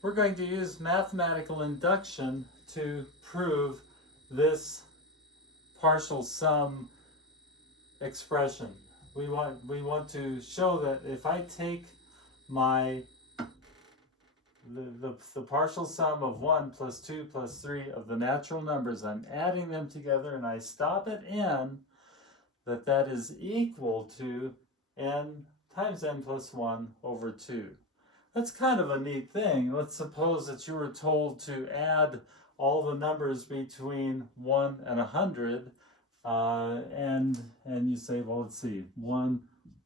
We're going to use mathematical induction to prove this partial sum expression. We want to show that if I take my the partial sum of 1 plus 2 plus 3 of the natural numbers, I'm adding them together and I stop at n, that is equal to n times n plus 1 over 2. That's kind of a neat thing. Let's suppose that you were told to add all the numbers between 1 and 100, and you say, well, let's see, 1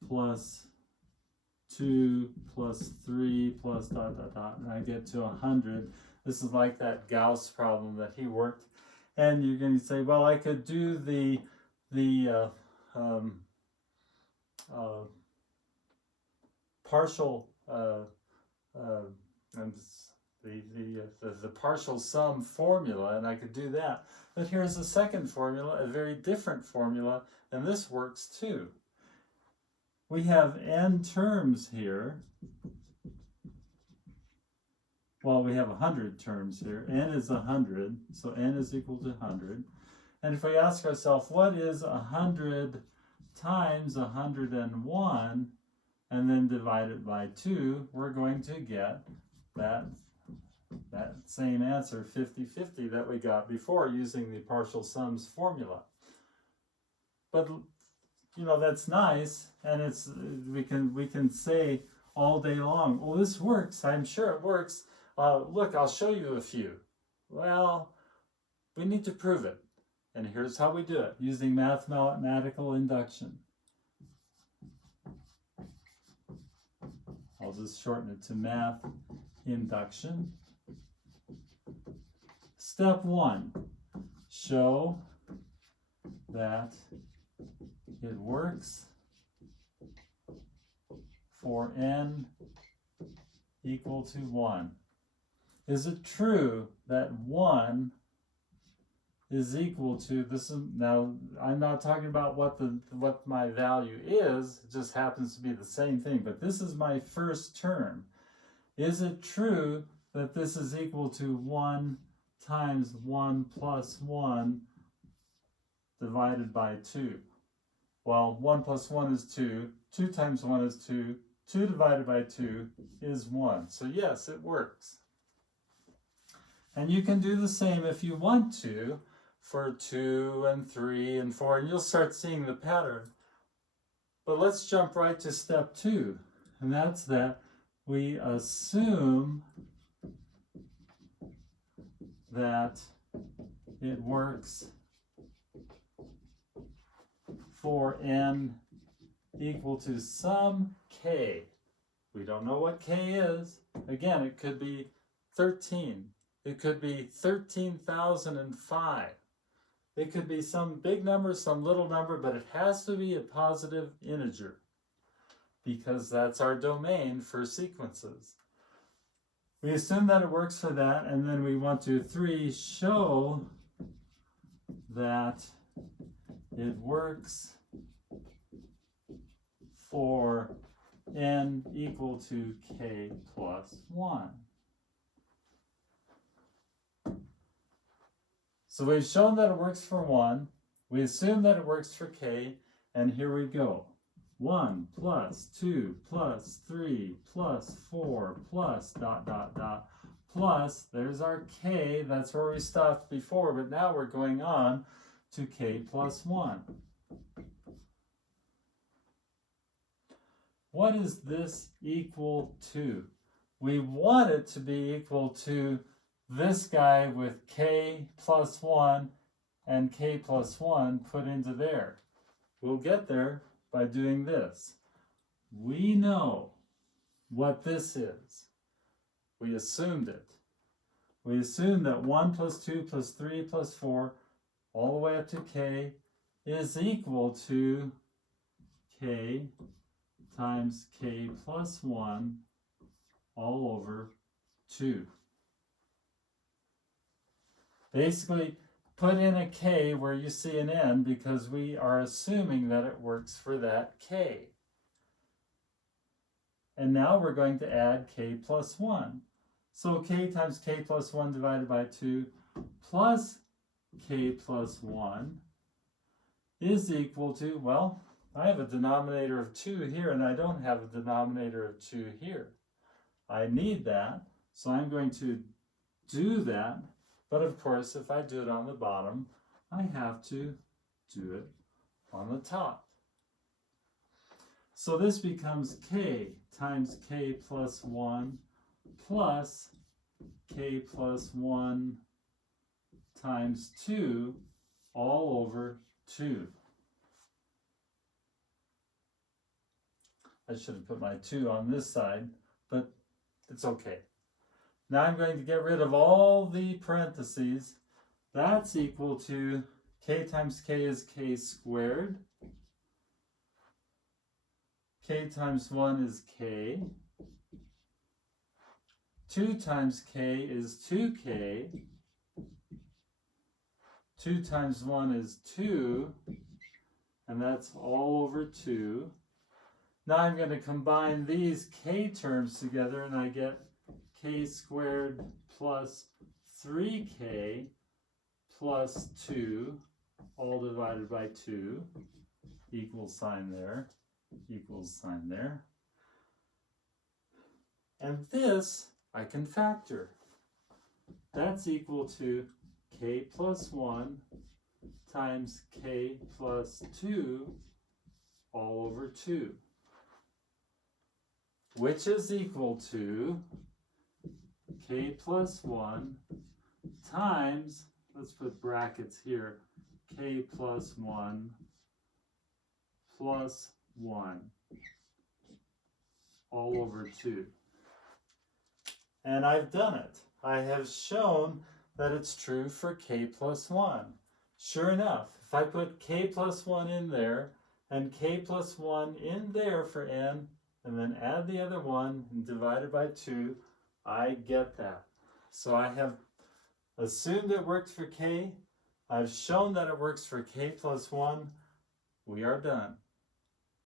plus 2 plus 3 plus dot dot dot, and I get to 100. This is like that Gauss problem that he worked. And you're going to say, well, I could do the partial and the partial sum formula, and I could do that. But here's a second formula, a very different formula, and this works too. We have n terms here. Well, we have 100 terms here. N is 100, so n is equal to 100. And if we ask ourselves, what is 100 times 101, and then divide it by 2, we're going to get that same answer, 50-50, that we got before using the partial sums formula. But you know, that's nice, and it's we can say all day long, well, this works, I'm sure it works. Look, I'll show you a few. Well, we need to prove it, and here's how we do it, using mathematical induction. I'll just shorten it to math induction. Step 1, show that it works for n equal to 1. Is it true that 1 is equal to, this is, now I'm not talking about what my value is, it just happens to be the same thing, but this is my first term. Is it true that this is equal to 1 times 1 plus 1 divided by 2? Well, 1 plus 1 is 2, 2 times 1 is 2, 2 divided by 2 is 1. So yes, it works. And you can do the same if you want to for 2 and 3 and 4, and you'll start seeing the pattern. But let's jump right to step 2, and that's that we assume that it works for n equal to some k. We don't know what k is. Again, it could be 13. It could be 13,005. It could be some big number, some little number, but it has to be a positive integer because that's our domain for sequences. We assume that it works for that, and then we want to 3 show that it works for n equal to k plus 1. So we've shown that it works for 1, we assume that it works for k, and here we go. 1 plus 2 plus 3 plus 4 plus dot dot dot plus, there's our k, that's where we stopped before, but now we're going on to k plus 1. What is this equal to? We want it to be equal to this guy with k plus 1 and k plus 1 put into there. We'll get there by doing this. We know what this is. We assumed it. We assumed that 1 plus 2 plus 3 plus 4 all the way up to k is equal to k times k plus 1 all over 2. Basically, put in a k where you see an n because we are assuming that it works for that k. And now we're going to add k plus 1. So k times k plus 1 divided by 2 plus k plus 1 is equal to, well, I have a denominator of 2 here and I don't have a denominator of 2 here. I need that, so I'm going to do that, but of course if I do it on the bottom, I have to do it on the top. So this becomes k times k plus 1 plus k plus 1 times 2 all over 2. I should have put my 2 on this side, but it's okay. Now I'm going to get rid of all the parentheses. That's equal to k times k is k squared. K times 1 is k. 2 times k is 2k. 2 times 1 is 2, and that's all over 2. Now I'm going to combine these k terms together, and I get k squared plus 3k plus 2, all divided by 2, equals sign there, equals sign there. And this I can factor. That's equal to k plus 1 times k plus 2 all over 2, which is equal to k plus 1 times, let's put brackets here, k plus 1 plus 1 all over 2. And I've done it. I have shown that it's true for k plus 1. Sure enough, if I put k plus 1 in there and k plus 1 in there for n, and then add the other one and divide it by 2, I get that. So I have assumed it worked for k. I've shown that it works for k plus 1. We are done.